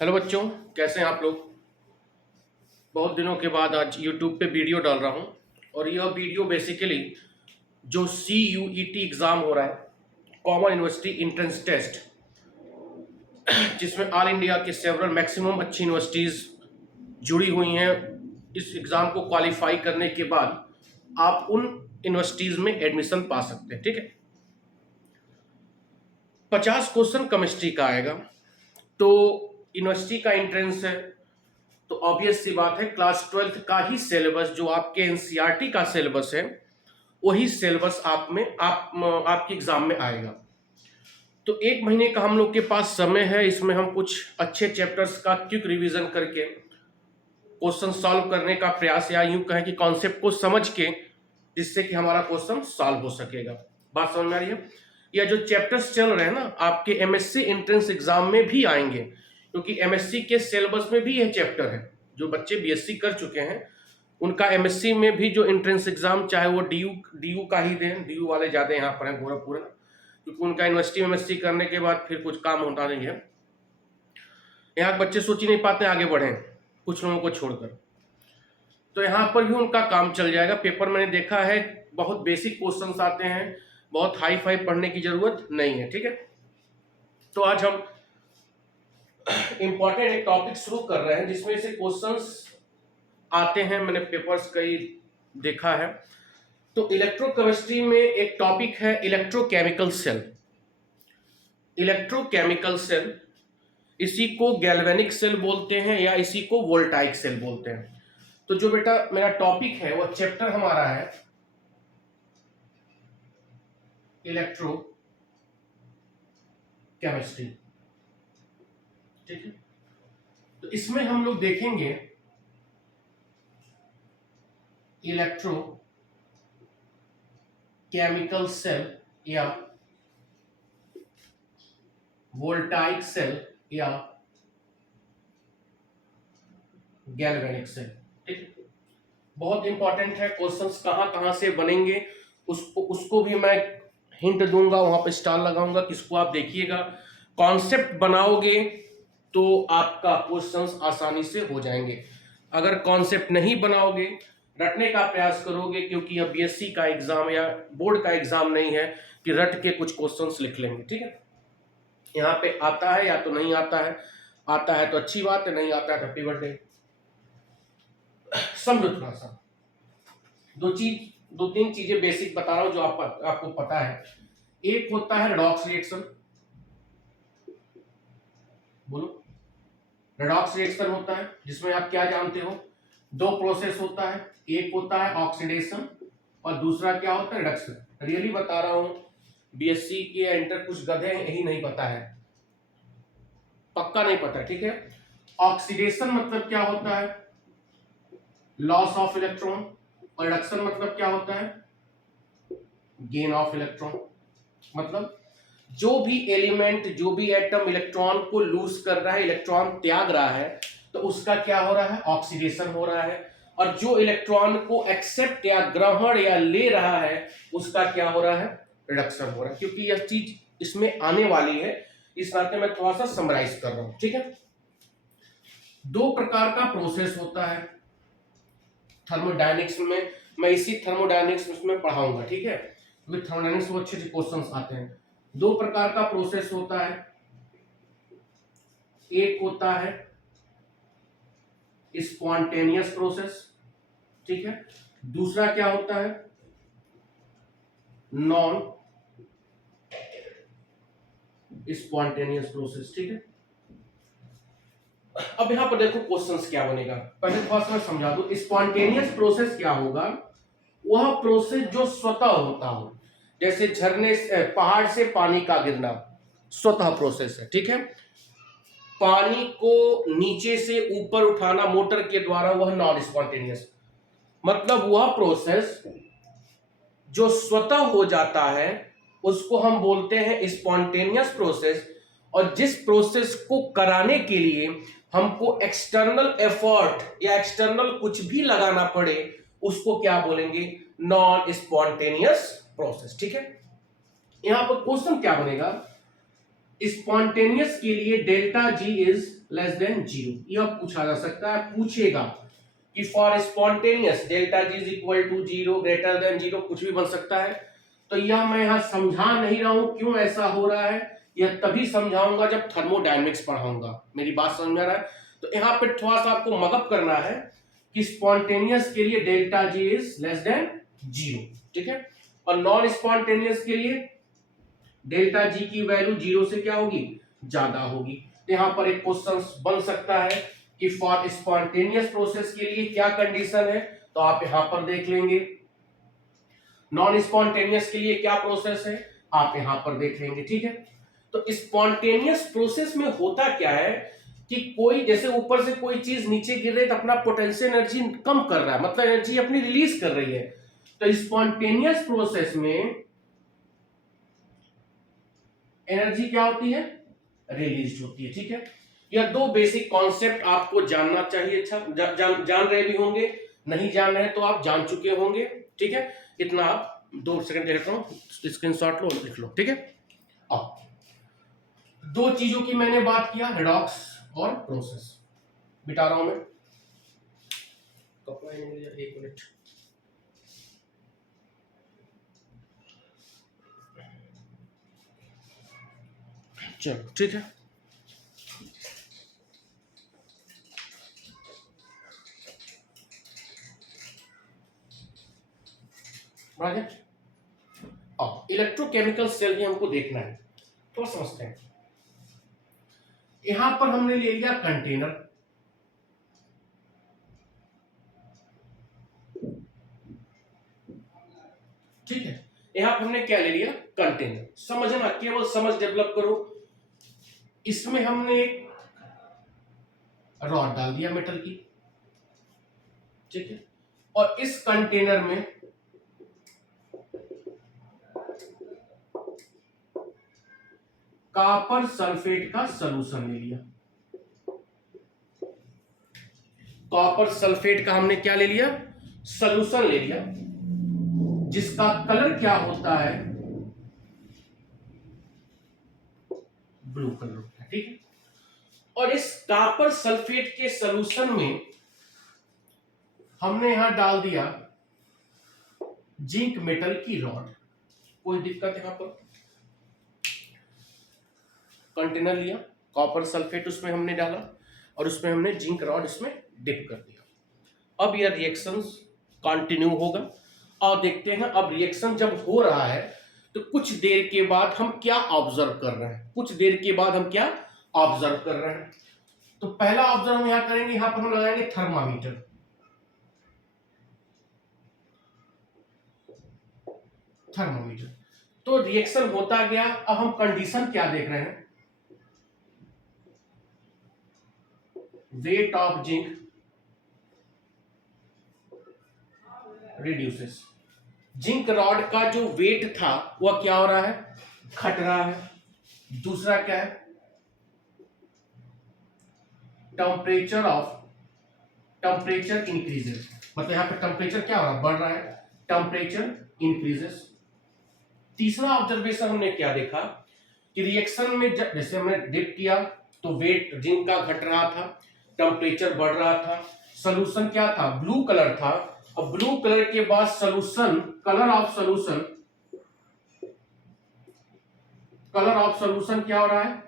Hello बच्चों, कैसे हैं आप लोग। बहुत दिनों के बाद आज यूट्यूब पे वीडियो डाल रहा हूं और यह वीडियो बेसिकली जो CUET एग्ज़ाम हो रहा है, कॉमन यूनिवर्सिटी एंट्रेंस टेस्ट, जिसमें ऑल इंडिया के सेवरल मैक्सिमम अच्छी यूनिवर्सिटीज़ जुड़ी हुई हैं। इस एग्ज़ाम को क्वालिफाई करने के बाद आप उन यूनिवर्सिटीज़ में एडमिशन पा सकते हैं। ठीक है, 50 क्वेश्चन केमिस्ट्री का आएगा। तो यूनिवर्सिटी का एंट्रेंस है तो ऑब्वियस सी बात है, क्लास 12th का ही सिलेबस जो आपके NCERT का सिलेबस है वही सिलेबस आपके एग्जाम में आएगा। तो एक महीने का हम लोग के पास समय है, इसमें हम कुछ अच्छे चैप्टर्स का क्विक रिवीजन करके क्वेश्चन सॉल्व करने का प्रयास, या यूं कहें कि कॉन्सेप्ट को समझ के, जिससे कि हमारा क्वेश्चन सॉल्व हो सकेगा। बात समझ में आ रही है। या जो चैप्टर्स चल रहे हैं ना, आपके MSc एंट्रेंस एग्जाम में भी आएंगे, क्योंकि MSc के सिलेबस में भी यह चैप्टर है। जो बच्चे BSc कर चुके हैं उनका MSc में भी जो एंट्रेंस एग्जाम, चाहे वो DU का ही दें, DU वाले ज़्यादा यहाँ पर हैं गोरखपुर में, क्योंकि उनका यूनिवर्सिटी में MSc करने के बाद फिर कुछ काम होता नहीं है। यहाँ बच्चे सोच ही नहीं पाते आगे बढ़ें, कुछ लोगों को छोड़कर। तो यहाँ पर भी उनका काम चल जाएगा। पेपर मैंने देखा है, बहुत बेसिक क्वेश्चंस आते हैं, बहुत हाई फाई पढ़ने की जरूरत नहीं है। ठीक है, तो आज हम इंपॉर्टेंट एक टॉपिक शुरू कर रहे हैं जिसमें से क्वेश्चंस आते हैं। मैंने पेपर्स कई देखा है। तो इलेक्ट्रोकेमिस्ट्री में एक टॉपिक है इलेक्ट्रोकेमिकल सेल। इलेक्ट्रोकेमिकल सेल, इसी को गैल्वेनिक सेल बोलते हैं या इसी को वोल्टाइक सेल बोलते हैं। तो जो बेटा मेरा टॉपिक है, वो चैप्टर हमारा है इलेक्ट्रो केमिस्ट्री। ठीक है, तो इसमें हम लोग देखेंगे इलेक्ट्रो केमिकल सेल या वोल्टाइक सेल या गैल्वेनिक सेल। ठीक है, बहुत इंपॉर्टेंट है। क्वेश्चंस कहां कहां से बनेंगे उसको भी मैं हिंट दूंगा, वहां पे स्टार लगाऊंगा, किसको आप देखिएगा। कॉन्सेप्ट बनाओगे तो आपका क्वेश्चंस आसानी से हो जाएंगे। अगर कॉन्सेप्ट नहीं बनाओगे, रटने का प्रयास करोगे, क्योंकि यह BSc का एग्जाम या बोर्ड का एग्जाम नहीं है कि रट के कुछ क्वेश्चंस लिख लेंगे। ठीक है, यहाँ पे आता है या तो नहीं आता है तो अच्छी बात है, नहीं आता है तो हैप्पी बर्थडे। समझो थोड़ा सा, दो तीन चीजें बेसिक बता रहा हूं जो आपको पता है। एक होता है रेडॉक्स रिएक्शन। बोलो, रेडॉक्स रिएक्शन होता है जिसमें आप क्या जानते हो, दो प्रोसेस होता है। एक होता है ऑक्सीडेशन और दूसरा क्या होता है, रिडक्शन। रियली बता रहा हूं, BSc के इंटर कुछ गधे हैं, यही नहीं पता है, पक्का नहीं पता। ठीक है, ऑक्सीडेशन मतलब क्या होता है, लॉस ऑफ इलेक्ट्रॉन, और रिडक्शन मतलब क्या होता है, गेन ऑफ इलेक्ट्रॉन। मतलब जो भी एलिमेंट, जो भी एटम इलेक्ट्रॉन को लूज कर रहा है, इलेक्ट्रॉन त्याग रहा है, तो उसका क्या हो रहा है, ऑक्सीडेशन हो रहा है। और जो इलेक्ट्रॉन को एक्सेप्ट या ग्रहण या ले रहा है, उसका क्या हो रहा है, रिडक्शन हो रहा है। क्योंकि यह चीज इसमें आने वाली है, इस नाते मैं थोड़ा सा समराइज कर रहा हूं। ठीक है, दो प्रकार का प्रोसेस होता है थर्मोडायनेमिक्स में। मैं इसी थर्मोडायनेमिक्स में पढ़ाऊंगा। ठीक है, क्योंकि थर्मोडायनेमिक्स में अच्छे अच्छे क्वेश्चंस आते हैं। दो प्रकार का प्रोसेस होता है, एक होता है स्पॉन्टेनियस प्रोसेस। ठीक है, दूसरा क्या होता है, नॉन स्पॉन्टेनियस प्रोसेस। ठीक है, अब यहां पर देखो क्वेश्चंस क्या बनेगा। पहले थोड़ा सा मैं समझा दूं, स्पॉन्टेनियस प्रोसेस क्या होगा, वह प्रोसेस जो स्वतः होता हो, जैसे झरने से, पहाड़ से पानी का गिरना स्वतः प्रोसेस है। ठीक है, पानी को नीचे से ऊपर उठाना मोटर के द्वारा, वह नॉन स्पॉन्टेनियस। मतलब वह प्रोसेस जो स्वतः हो जाता है उसको हम बोलते हैं स्पॉन्टेनियस प्रोसेस। और जिस प्रोसेस को कराने के लिए हमको एक्सटर्नल एफर्ट या एक्सटर्नल कुछ भी लगाना पड़े, उसको क्या बोलेंगे, नॉन स्पॉन्टेनियस प्रोसेस। ठीक है, यहां पर क्वेश्चन क्या बनेगा, स्पॉन्टेनियस के लिए delta G is less than 0। यह पूछा जा सकता है, पूछेगा कि for spontaneous delta G is equal to 0 greater than 0, कुछ भी बन सकता है। तो यह मैं यहां समझा नहीं रहा हूं क्यों ऐसा हो रहा है, यह तभी समझाऊंगा जब थर्मोडायनेमिक्स पढ़ाऊंगा। मेरी बात समझ में आ रहा है? तो यहाँ पे थोड़ा सा आपको मगअप करना है कि स्पॉन्टेनियस के लिए delta G is less than 0, ठीक है, और नॉन स्पॉन्टेनियस के लिए डेल्टा जी की वैल्यू 0 से क्या होगी, ज्यादा होगी। तो यहाँ पर एक क्वेश्चन बन सकता है कि फॉर स्पॉन्टेनियस प्रोसेस के लिए क्या कंडीशन है, तो आप यहां पर देख लेंगे। नॉन स्पॉन्टेनियस के लिए क्या प्रोसेस है, आप यहां पर देख लेंगे, ठीक है। तो स्पॉन्टेनियस प्रोसेस में होता क्या है कि कोई जैसे ऊपर से कोई चीज नीचे गिर रही है तो अपना पोटेंशियल एनर्जी कम कर रहा है, मतलब एनर्जी अपनी रिलीज कर रही है। तो स्पॉन्टेनियस प्रोसेस में एनर्जी क्या होती है, रिलीज होती है, ठीक है। यह दो बेसिक कॉन्सेप्ट आपको जानना चाहिए। अच्छा जान रहे भी होंगे, नहीं जान रहे तो आप जान चुके होंगे, ठीक है। इतना आप 2 सेकंड ले लेता हूं, स्क्रीनशॉट लो, लिख लो, ठीक है। अब दो चीजों की मैंने बात किया, रेडॉक्स और प्रोसेस। मिटा रहा हूं मैं कपड़ा, एक मिनट। चलो ठीक है, राजा। अब इलेक्ट्रोकेमिकल सेल ही हमको देखना है, तो समझते हैं। यहां पर हमने ले लिया कंटेनर, ठीक है। यहां पर हमने क्या ले लिया, कंटेनर। समझना, केवल समझ डेवलप करो। इसमें हमने एक रॉड डाल दिया मेटल की, ठीक है, और इस कंटेनर में कॉपर सल्फेट का सॉल्यूशन ले लिया। कॉपर सल्फेट का हमने क्या ले लिया, सॉल्यूशन ले लिया, जिसका कलर क्या होता है, ब्लू कलर होता है, ठीक है। और इस कॉपर सल्फेट के सॉल्यूशन में हमने यहां डाल दिया जिंक मेटल की रॉड। कोई दिक्कत यहां पर, कंटेनर लिया, कॉपर सल्फेट उसमें हमने डाला और उसमें हमने जिंक रॉड इसमें डिप कर दिया। अब यह रिएक्शंस कंटिन्यू होगा और देखते हैं अब रिएक्शन जब हो रहा है तो कुछ देर के बाद हम क्या ऑब्जर्व कर रहे हैं, कुछ देर के बाद हम क्या ऑब्जर्व कर रहे हैं। तो पहला ऑब्जर्व हम यहां करेंगे, यहां पर हम लगाएंगे थर्मामीटर। थर्मामीटर, तो रिएक्शन होता गया। अब हम कंडीशन क्या देख रहे हैं, weight of zinc reduces. Zinc rod का जो वेट था वह क्या हो रहा है, घट रहा है। दूसरा क्या है, टेम्परेचर इंक्रीजेस, मतलब यहां पे टेम्परेचर क्या हो रहा है, बढ़ रहा है, टेम्परेचर इंक्रीजेस। तीसरा ऑब्जर्वेशन हमने क्या देखा कि रिएक्शन में जैसे हमने डिप किया तो वेट जिंक का घट रहा था, टेम्परेचर बढ़ रहा था, सॉल्यूशन क्या था, ब्लू कलर था। अब ब्लू कलर के बाद सॉल्यूशन, कलर ऑफ सॉल्यूशन क्या हो रहा है,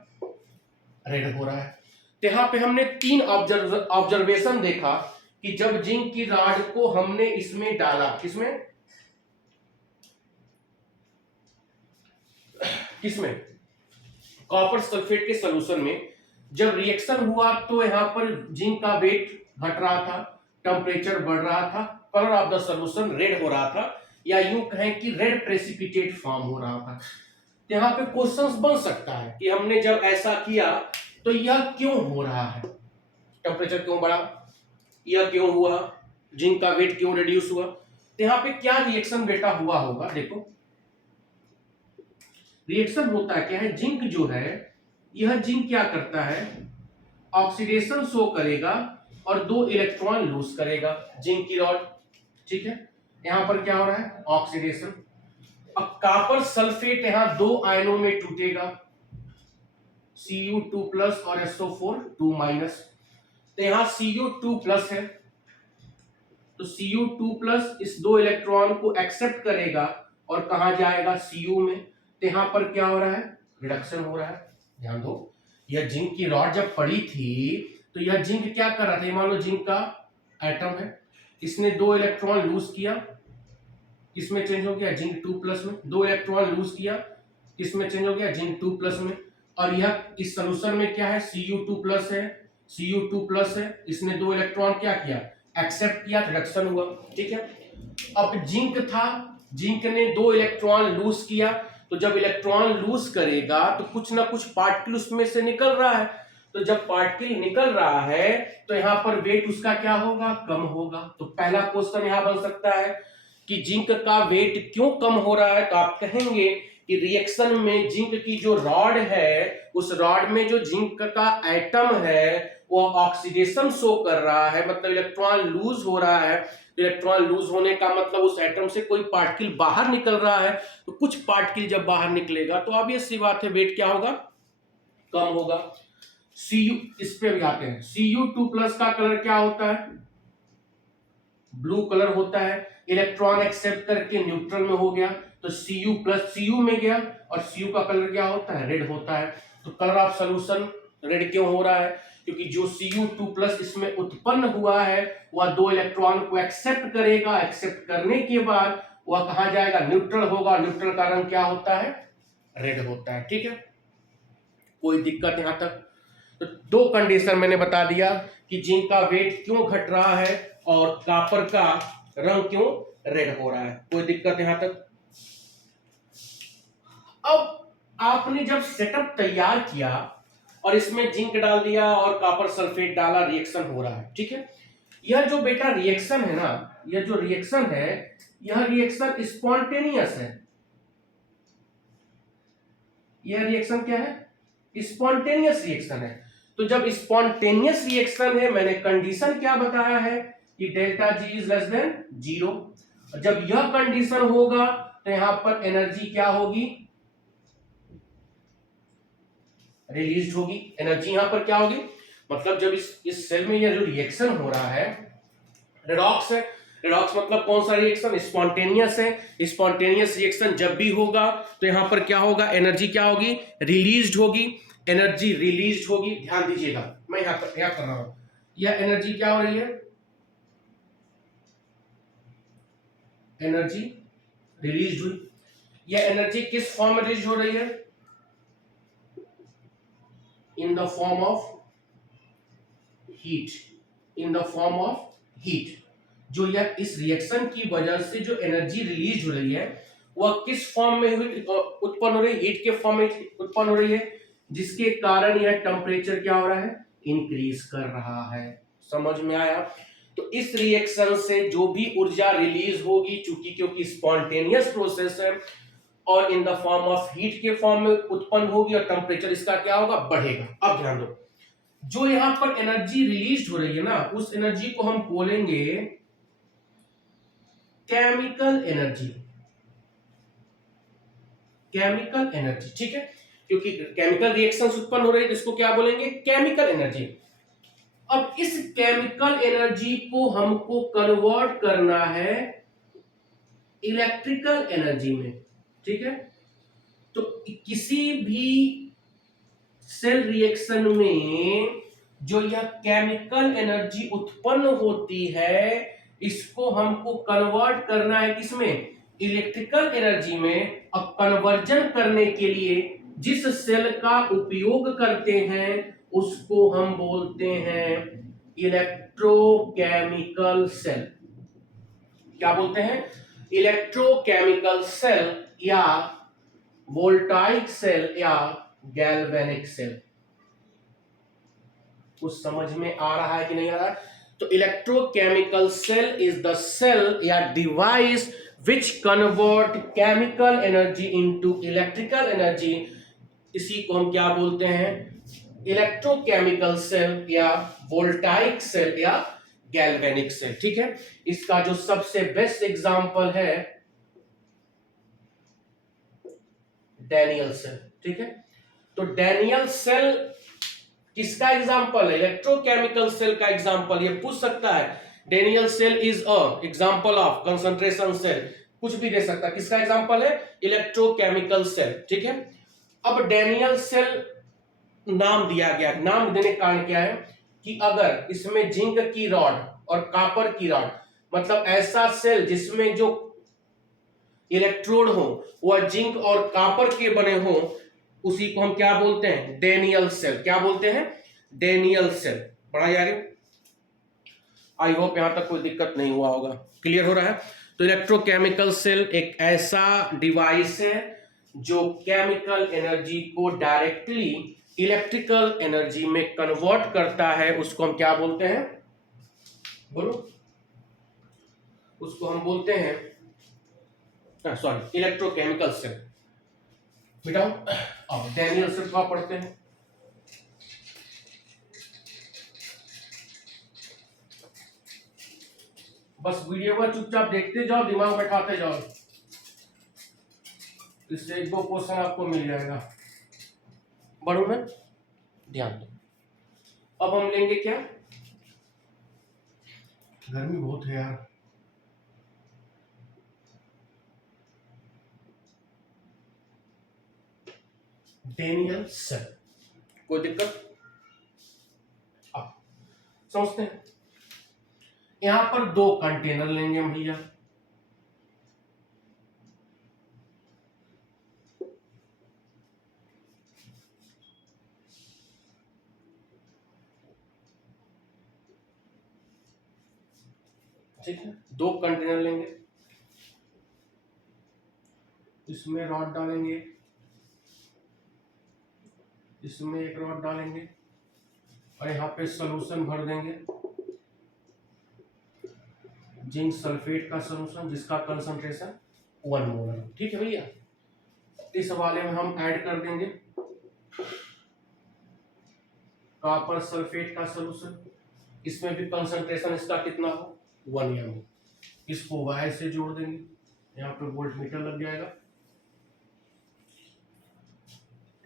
रेड हो रहा है। तो यहां पे हमने 3 ऑब्जर्वेशन देखा कि जब जिंक की रॉड को हमने इसमें डाला, किसमें कॉपर सल्फेट के सॉल्यूशन में, जब रिएक्शन हुआ तो यहां पर जिंक का वेट घट रहा था, टेम्परेचर बढ़ रहा था, colour of the solution red हो रहा था, या यूं कहें कि रेड प्रेसिपिटेट फॉर्म हो रहा था। तो यहां पे क्वेश्चंस बन सकता है कि हमने जब ऐसा किया तो यह क्यों हो रहा है, टेम्परेचर क्यों बढ़ा, यह क्यों हुआ, जिंक का वेट क्यों रिड्यूस हुआ। तो यहां पे क्या रिएक्शन बेटा हुआ होगा, देखो रिएक्शन होता क्या है, जिंक जो है, यह जिंक क्या करता है, ऑक्सीडेशन शो करेगा और 2 इलेक्ट्रॉन लूज करेगा जिंक की रॉड, ठीक है। यहां पर क्या हो रहा है, ऑक्सीडेशन। अब कॉपर सल्फेट यहां 2 आयनों में टूटेगा, Cu2+ और SO4 2-। तो यहाँ Cu2+ है, तो Cu2+ इस 2 इलेक्ट्रॉन को एक्सेप्ट करेगा और कहा जाएगा Cu में। तो यहाँ पर क्या हो रहा है, रिडक्शन हो रहा है। ध्यान दो, यह जिंक की रॉड जब पड़ी थी तो यह जिंक क्या कर रहा था, मान लो जिंक का एटम है, इसने 2 इलेक्ट्रॉन लूज किया, किसमें चेंज हो गया, Zn2+ में। 2 इलेक्ट्रॉन लूज किया, किसमें चेंज हो गया, Zn2+ में। और यह इस सोल्यूशन में क्या है, Cu2+ है, Cu2+ है, इसने 2 इलेक्ट्रॉन क्या किया, एक्सेप्ट किया, रिडक्शन हुआ। ठीक है, अब जिंक था, जिंक ने 2 इलेक्ट्रॉन लूज किया, तो जब इलेक्ट्रॉन लूज करेगा तो कुछ ना कुछ पार्टिकल उसमें से निकल रहा है, तो जब पार्टिकल निकल रहा है तो यहां पर वेट उसका क्या होगा, कम होगा। तो पहला क्वेश्चन यहां बन सकता है कि जिंक का वेट क्यों कम हो रहा है, तो आप कहेंगे कि रिएक्शन में जिंक की जो रॉड है, उस रॉड में जो जिंक का एटम है वो ऑक्सीडेशन शो कर रहा है, मतलब इलेक्ट्रॉन लूज हो रहा है। इलेक्ट्रॉन लूज होने का मतलब उस एटम से कोई पार्टिकल बाहर निकल रहा है, तो कुछ पार्टिकल जब बाहर निकलेगा तो ऑब्वियस सी बात है वेट क्या होगा, कम होगा। Cu, इस पे भी आते हैं, Cu2+ का कलर क्या होता है, ब्लू कलर होता है। इलेक्ट्रॉन एक्सेप्ट करके न्यूट्रल में हो गया तो Cu+ Cu में गया, और Cu का कलर क्या होता है, रेड होता है। तो कलर ऑफ सॉल्यूशन रेड क्यों हो रहा है, क्योंकि जो Cu2+ इसमें उत्पन्न हुआ है वह 2 इलेक्ट्रॉन को एक्सेप्ट करेगा, एक्सेप्ट करने के बाद वह कहा जाएगा, न्यूट्रल होगा, न्यूट्रल का रंग क्या होता है, रेड होता है। ठीक है, कोई दिक्कत यहां तक। तो 2 कंडीशन मैंने बता दिया कि जिंक का वेट क्यों घट रहा है और कॉपर का रंग क्यों रेड हो रहा है, कोई दिक्कत यहां तक। अब आपने जब सेटअप तैयार किया और इसमें जिंक डाल दिया और कॉपर सल्फेट डाला, रिएक्शन हो रहा है। ठीक है, यह जो बेटा रिएक्शन है ना, यह जो रिएक्शन है, यह रिएक्शन स्पॉन्टेनियस है। यह रिएक्शन क्या है, स्पॉन्टेनियस रिएक्शन है। तो जब स्पॉन्टेनियस रिएक्शन है, मैंने कंडीशन क्या बताया है कि delta G is less than 0। जब यह कंडीशन होगा तो यहां पर एनर्जी क्या होगी, रिलीज होगी। एनर्जी यहां पर क्या होगी, मतलब जब इस सेल में यह जो रिएक्शन हो रहा है, रेडॉक्स है, रेडॉक्स मतलब कौन सा रिएक्शन, स्पॉन्टेनियस है। स्पॉन्टेनियस रिएक्शन जब भी होगा तो यहां पर क्या होगा, एनर्जी क्या होगी, रिलीज होगी, एनर्जी रिलीज होगी। ध्यान दीजिएगा, मैं यहां कर रहा हूं, यह एनर्जी क्या हो रही है, एनर्जी रिलीज हुई। यह एनर्जी किस फॉर्म में रिलीज हो रही है, in the form of heat, in the form of heat. जो यह इस रिएक्शन की वजह से जो एनर्जी रिलीज हो रही है वह किस फॉर्म में उत्पन्न हो रही है, हीट के फॉर्म में उत्पन्न हो रही है, जिसके कारण यह टेम्परेचर क्या हो रहा है, इंक्रीज कर रहा है। समझ में आया। तो इस रिएक्शन से जो भी ऊर्जा रिलीज होगी, चूंकि क्योंकि स्पॉन्टेनियस प्रोसेस है और in the form of heat के फॉर्म में उत्पन्न होगी, और टेम्परेचर इसका क्या होगा, बढ़ेगा। अब ध्यान दो, जो यहां पर एनर्जी रिलीज हो रही है ना, उस एनर्जी को हम बोलेंगे केमिकल एनर्जी, केमिकल एनर्जी। ठीक है, क्योंकि केमिकल रिएक्शंस उत्पन्न हो रही है तो इसको क्या बोलेंगे, केमिकल एनर्जी। अब इस केमिकल एनर्जी को हमको कन्वर्ट करना है इलेक्ट्रिकल एनर्जी में। ठीक है, तो किसी भी सेल रिएक्शन में जो यह केमिकल एनर्जी उत्पन्न होती है, इसको हमको कन्वर्ट करना है किसमें, इलेक्ट्रिकल एनर्जी में। अब कन्वर्जन करने के लिए जिस सेल का उपयोग करते हैं उसको हम बोलते हैं इलेक्ट्रोकेमिकल सेल। क्या बोलते हैं, इलेक्ट्रोकेमिकल सेल, या वोल्टाइक सेल, या गैल्वेनिक सेल। कुछ समझ में आ रहा है कि नहीं आ रहा है। तो electrochemical cell is the cell या device which convert chemical energy into electrical energy. इसी को हम क्या बोलते हैं, इलेक्ट्रोकेमिकल सेल, या वोल्टाइक सेल, या गैल्वेनिक सेल। ठीक है, इसका जो सबसे बेस्ट एग्जांपल है डैनियल सेल। ठीक है, तो डैनियल सेल किसका एग्जाम्पल है? इलेक्ट्रोकेमिकल सेल का एग्जाम्पल। ये पूछ सकता है Daniell cell is a example of concentration cell, कुछ भी दे सकता है। किसका एग्जाम्पल है? Electrochemical cell. ठीक है, अब डैनियल सेल नाम दिया गया, नाम देने का कारण क्या है कि अगर इसमें जिंक की रॉड और कॉपर की रॉड, मतलब ऐसा सेल जिसमें जो इलेक्ट्रोड हो वह जिंक और कॉपर के बने हो, उसी को हम क्या बोलते हैं? Daniell cell. क्या बोलते हैं? Daniell cell. पढ़ाई आ रही? आई होप यहां तक कोई दिक्कत नहीं हुआ होगा, क्लियर हो रहा है? तो इलेक्ट्रोकेमिकल सेल एक ऐसा डिवाइस है जो केमिकल एनर्जी को डायरेक्टली इलेक्ट्रिकल एनर्जी में कन्वर्ट करता है। उसको हम क्या बोलते हैं? बोलो। उसको हम बोलते हैं, सॉरी, इलेक्ट्रोकेमिकल सेल। बेटा अब डैनियल सेल को पढ़ते हैं। बस वीडियो को चुपचाप देखते जाओ, दिमाग बैठाते जाओ, इससे एक दो क्वेश्चन आपको मिल जाएगा। बढ़ू में ध्यान दो। अब हम लेंगे क्या? गर्मी बहुत है यार। डैनियल सेल, कोई दिक्कत? अब समझते हैं। यहां पर दो कंटेनर लेंगे हम भैया, ठीक है, दो कंटेनर लेंगे, इसमें रॉड डालेंगे, इसमें एक रॉड डालेंगे और यहाँ पे सॉल्यूशन भर देंगे, जिंक सल्फेट का सॉल्यूशन जिसका कंसंट्रेशन 1 मोल। ठीक है भैया, इस वाले में हम ऐड कर देंगे कॉपर सल्फेट का सॉल्यूशन, इसमें भी कंसंट्रेशन इसका कितना हो? 1 mol। इसको वायर से जोड़ देंगे, यहाँ पे वोल्ट मीटर लग जाएगा।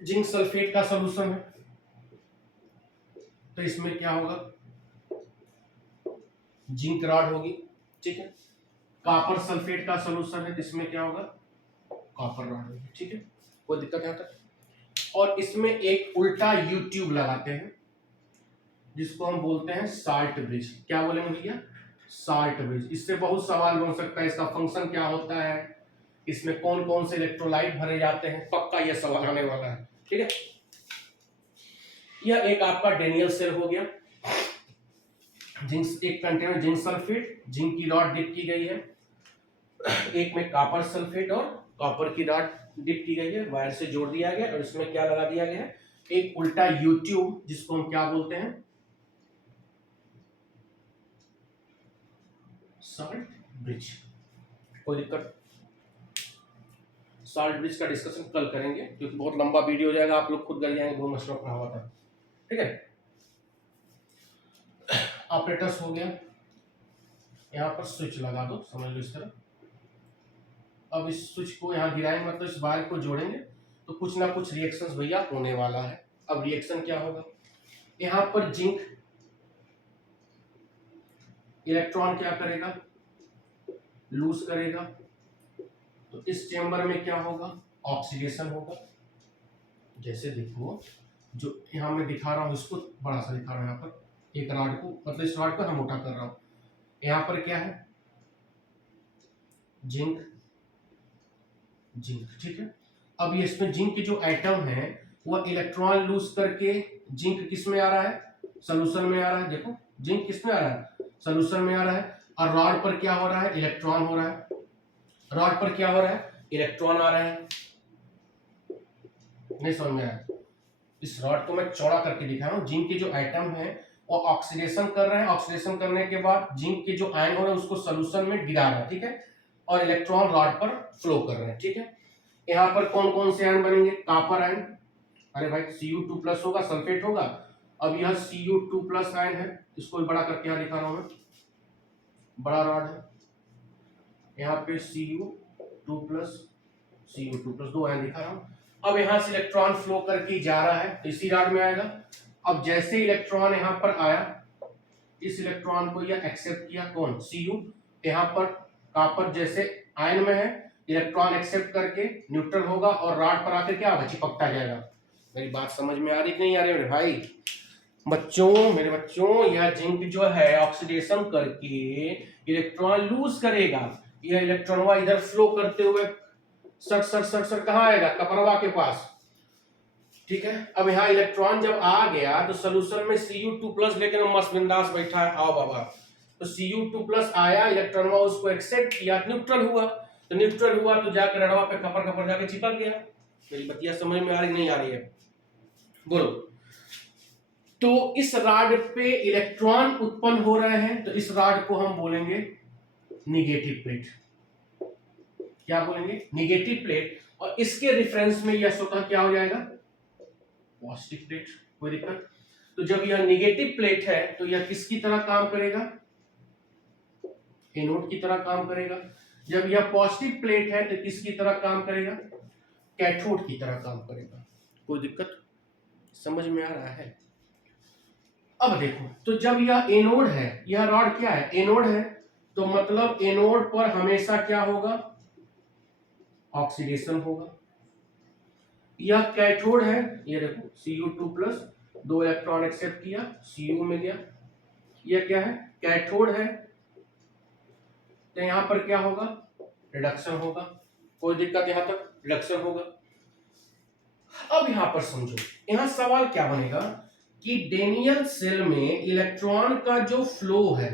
जिंक सल्फेट का सॉल्यूशन है तो इसमें क्या होगा? जिंक रॉड होगी। ठीक है, कॉपर सल्फेट का सॉल्यूशन है, इसमें क्या होगा? कॉपर रॉड होगी। ठीक है, कोई दिक्कत यहाँ तक? और इसमें एक उल्टा यू ट्यूब लगाते हैं जिसको हम बोलते हैं साल्ट ब्रिज। क्या बोलेंगे भैया? Salt bridge. इससे बहुत सवाल बन सकता है, इसका फंक्शन क्या होता है, इसमें कौन कौन से इलेक्ट्रोलाइट भरे जाते हैं, पक्का यह सवाल आने वाला है। ठीक है, यह एक आपका डैनियल सेल हो गया। जिंक, एक कंटेनर जिंक सल्फेट, जिंक की रॉड डिप की गई है, एक में कॉपर सल्फेट और कॉपर की रॉड डिप की गई है, वायर से जोड़ दिया गया और इसमें क्या लगा दिया गया है? एक उल्टा यू ट्यूब जिसको हम क्या बोलते हैं? Salt bridge. कोई दिक्कत? साल्ट ब्रिज का डिस्कशन कल करेंगे क्योंकि बहुत लंबा वीडियो हो जाएगा, आप लोग खुद कर जाएंगे, बहुत मसला अपना हुआ था। ठीक है, ऑपरेटर्स हो गया, यहाँ पर स्विच लगा दो, समझ लो इस तरह। अब इस स्विच को यहाँ गिराएंगे, मतलब इस वायर को जोड़ेंगे तो कुछ ना कुछ रिएक्शंस भैया होने वाला है। अब रिएक्शन क्या होगा? यहाँ पर जिंक इलेक्ट्रॉन क्या करेगा? लूज करेगा, तो इस चेंबर में क्या होगा? ऑक्सीडेशन होगा। जैसे देखो, जो यहाँ मैं दिखा रहा हूँ इसको बड़ा सा दिखा रहा हूँ, यहाँ पर एक रॉड को, मतलब इस रॉड को हम मोटा कर रहा हूँ। यहाँ पर क्या है? Zinc, zinc. ठीक है, अब ये इसमें जिंक के जो एटम है वह इलेक्ट्रॉन लूज करके, जिंक किस में आ रहा है? सोल्यूशन में आ रहा है। देखो जिंक किस में आ रहा है? सोल्यूशन में आ रहा है। और रॉड पर क्या हो रहा है? इलेक्ट्रॉन हो रहा है। रॉड पर क्या हो रहा है? इलेक्ट्रॉन आ रहा है। नहीं समझ में आया? इस रॉड को मैं चौड़ा करके दिखा रहा हूँ। जिंक के जो एटम है वो ऑक्सीडेशन कर रहे हैं, ऑक्सीडेशन करने के बाद जिंक के जो आयन हो रहे हैं उसको सोल्यूशन में गिरा रहा है। ठीक है, और इलेक्ट्रॉन रॉड पर फ्लो कर रहे हैं। ठीक है, यहाँ पर कौन कौन से आयन बनेंगे? कॉपर आयन, अरे भाई Cu2+ होगा, सल्फेट होगा। अब यह Cu2+ आयन है, इसको भी बड़ा करके यहाँ दिखा रहा हूँ मैं, बड़ा रॉड है, यहाँ पे Cu2+, Cu2+, दो आयन दिखा रहा हूँ। अब यहां से इलेक्ट्रॉन फ्लो करके जा रहा है तो इसी रॉड में आएगा। अब जैसे इलेक्ट्रॉन यहां पर आया, इस इलेक्ट्रॉन को यह एक्सेप्ट किया, कौन, Cu। यहां पर कॉपर जैसे आयन में है, इलेक्ट्रॉन एक्सेप्ट करके न्यूट्रल होगा और रॉड पर आकर क्या होगा, चिपकता जाएगा। मेरी बात समझ में आ रही कि नहीं आ रही मेरे भाई? मेरे बच्चों, यह जिंक जो है ऑक्सीडेशन करके इलेक्ट्रॉन लूज करेगा। यह इलेक्ट्रॉन इधर फ्लो करते हुए सट सट सट सट कहां आएगा, कपरवा के पास। ठीक है, अब यहाँ इलेक्ट्रॉन जब आ गया तो सोल्यूशन में Cu2+ लेकिन मस्त बिंदास बैठा है, आओ बाबा। तो Cu2+ आया, इलेक्ट्रॉन उसको एक्सेप्ट किया, न्यूट्रल हुआ। तो न्यूट्रल हुआ तो जाकर रडवा पे कपर कपर जाके चिपक गया। मेरी बतिया समझ में आ रही नहीं आ रही है? बोलो। तो इस रॉड पे इलेक्ट्रॉन उत्पन्न हो रहे हैं, तो इस रॉड को हम बोलेंगे निगेटिव प्लेट। क्या बोलेंगे, निगेटिव प्लेट। और इसके रेफरेंस में यह स्वतः क्या हो जाएगा, पॉजिटिव प्लेट। कोई दिक्कत? तो जब यह निगेटिव प्लेट है तो यह किसकी तरह काम करेगा, एनोड की तरह काम करेगा। जब यह पॉजिटिव प्लेट है तो किसकी तरह काम करेगा, कैथोड की तरह काम करेगा। कोई दिक्कत समझ में आ रहा है? अब देखो, तो जब यह एनोड है, यह रॉड क्या है, एनोड है, तो मतलब एनोड पर हमेशा क्या होगा, ऑक्सीडेशन होगा। यह कैथोड है, ये देखो Cu2+, 2 इलेक्ट्रॉन एक्सेप्ट किया, Cu में गया। यह क्या है, कैथोड है, तो यहां पर क्या होगा, रिडक्शन होगा। कोई दिक्कत, यहां तक रिडक्शन होगा। अब यहां पर समझो, यहां सवाल क्या बनेगा कि डेनियल सेल में इलेक्ट्रॉन का जो फ्लो है,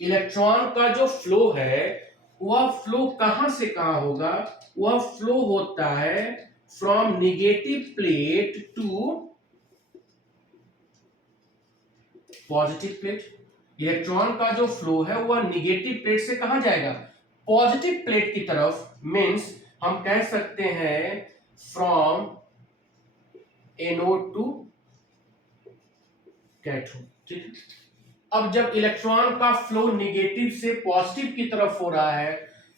इलेक्ट्रॉन का जो फ्लो है, वह फ्लो कहां से कहां होगा, वह फ्लो होता है from negative plate to positive plate. Electron का जो फ्लो है वह निगेटिव प्लेट से कहां जाएगा, पॉजिटिव प्लेट की तरफ। मींस हम कह सकते हैं फ्रॉम एनोड टू कैथोड। ठीक है, अब जब इलेक्ट्रॉन का फ्लो निगेटिव से पॉजिटिव की तरफ हो रहा है,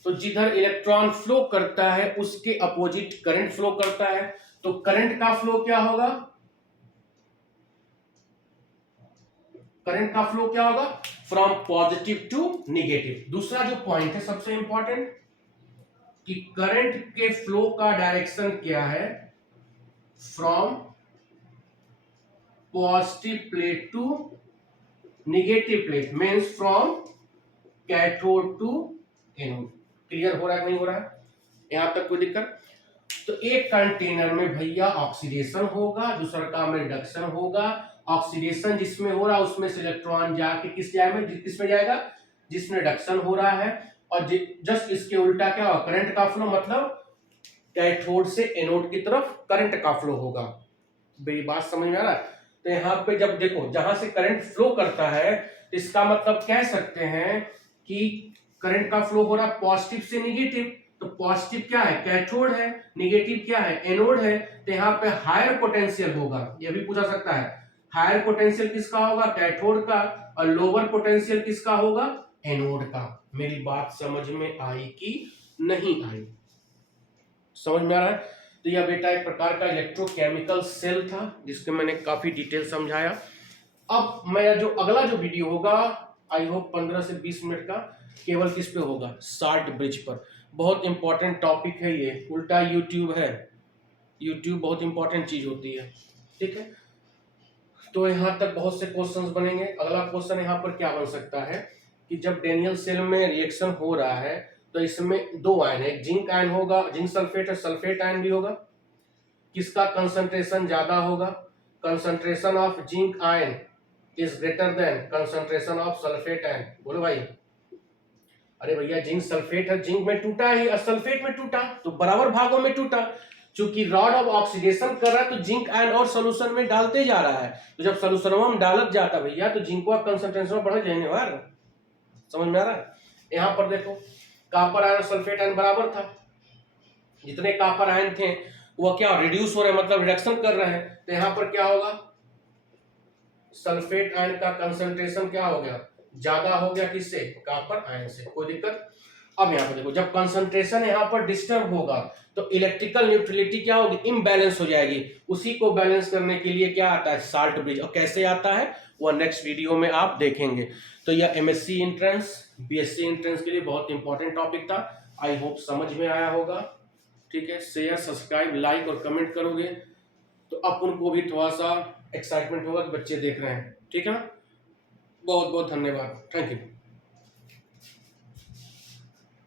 तो जिधर इलेक्ट्रॉन फ्लो करता है उसके अपोजिट करंट फ्लो करता है। तो करंट का फ्लो क्या होगा, करंट का फ्लो क्या होगा, फ्रॉम पॉजिटिव टू निगेटिव। दूसरा जो पॉइंट है सबसे इंपॉर्टेंट, कि करंट के फ्लो का डायरेक्शन क्या है, from positive plate to negative plate, means from cathode to anode. Clear हो रहा है नहीं हो रहा है, यहां तक कोई दिक्कत? तो एक कंटेनर में भैया ऑक्सीडेशन होगा, दूसरा काम में रिडक्शन होगा। ऑक्सीडेशन जिसमें हो रहा है उसमें से इलेक्ट्रॉन जाके किसमें जाएगा, जिसमें रिडक्शन हो रहा है। और जस्ट इसके उल्टा क्या होगा, करंट का फ्लो, मतलब कैथोड से एनोड की तरफ करंट का फ्लो होगा। मेरी बात समझ में आ रहा है? तो यहाँ पे जब देखो, जहां से करंट फ्लो करता है, इसका मतलब कह सकते हैं कि करंट का फ्लो हो रहा है पॉजिटिव से निगेटिव। तो पॉजिटिव क्या है, कैथोड है, निगेटिव क्या है, एनोड है। तो यहाँ पे हायर पोटेंशियल होगा, ये भी पूछा सकता है। हायर पोटेंशियल किसका होगा, कैथोड का, और लोअर पोटेंशियल किसका होगा, एनोड का। मेरी बात समझ में आई कि नहीं आई? समझ में आ रहा है? तो यह बेटा एक प्रकार का इलेक्ट्रोकेमिकल सेल था जिसके मैंने काफी डिटेल समझाया। अब मैं जो अगला जो वीडियो होगा, आई होप 15 से 20 मिनट का, केवल किस पे होगा, साल्ट ब्रिज पर। बहुत इंपॉर्टेंट टॉपिक है ये, उल्टा यूट्यूब है, यूट्यूब बहुत इंपॉर्टेंट चीज होती है। ठीक है, तो यहाँ तक बहुत से क्वेश्चंस बनेंगे। अगला क्वेश्चन यहाँ पर क्या बन सकता है कि जब डेनियल सेल में रिएक्शन हो रहा है तो इसमें 2 आयन है, एक जिंक आयन होगा, जिंक सल्फेट है, सल्फेट आयन भी होगा। किसका कंसंट्रेशन ज्यादा होगा, concentration of zinc ion is greater than concentration of sulphate ion. बोलो भाई। अरे भैया जिंक सल्फेट है, जिंक में टूटा ही और सल्फेट में टूटा, तो बराबर भागों में टूटा। चूंकि रॉड ऑफ ऑक्सीडेशन कर रहा है तो जिंक आयन और सोल्यूशन में डालते जा रहा है। तो जब सोल्यूशन में डालत जाता भैया तो जिंक का कंसंट्रेशन बढ़ जाने वाला। समझ में आ रहा है? यहां पर देखो, कॉपर आयन और सल्फेट आयन बराबर था, जितने कॉपर आयन थे वो क्या रिड्यूस हो रहे हैं, मतलब रिडक्शन कर रहे हैं। तो यहां पर क्या होगा, सल्फेट आयन का कंसंट्रेशन क्या हो गया, ज्यादा हो गया, किससे, कॉपर आयन से। कोई दिक्कत? अब यहाँ पर देखो, जब कंसंट्रेशन यहाँ पर डिस्टर्ब होगा तो इलेक्ट्रिकल न्यूट्रलिटी क्या होगी, इम्बैलेंस हो जाएगी। उसी को बैलेंस करने के लिए क्या आता है, साल्ट ब्रिज। और कैसे आता है वो नेक्स्ट वीडियो में आप देखेंगे। तो यह एमएससी एंट्रेंस, बीएससी एंट्रेंस के लिए बहुत इंपॉर्टेंट टॉपिक था। आई होप समझ में आया होगा। ठीक है, शेयर, सब्सक्राइब, लाइक और कमेंट करोगे तो अपन को भी थोड़ा सा एक्साइटमेंट होगा कि बच्चे देख रहे हैं। ठीक है, बहुत बहुत धन्यवाद, थैंक यू।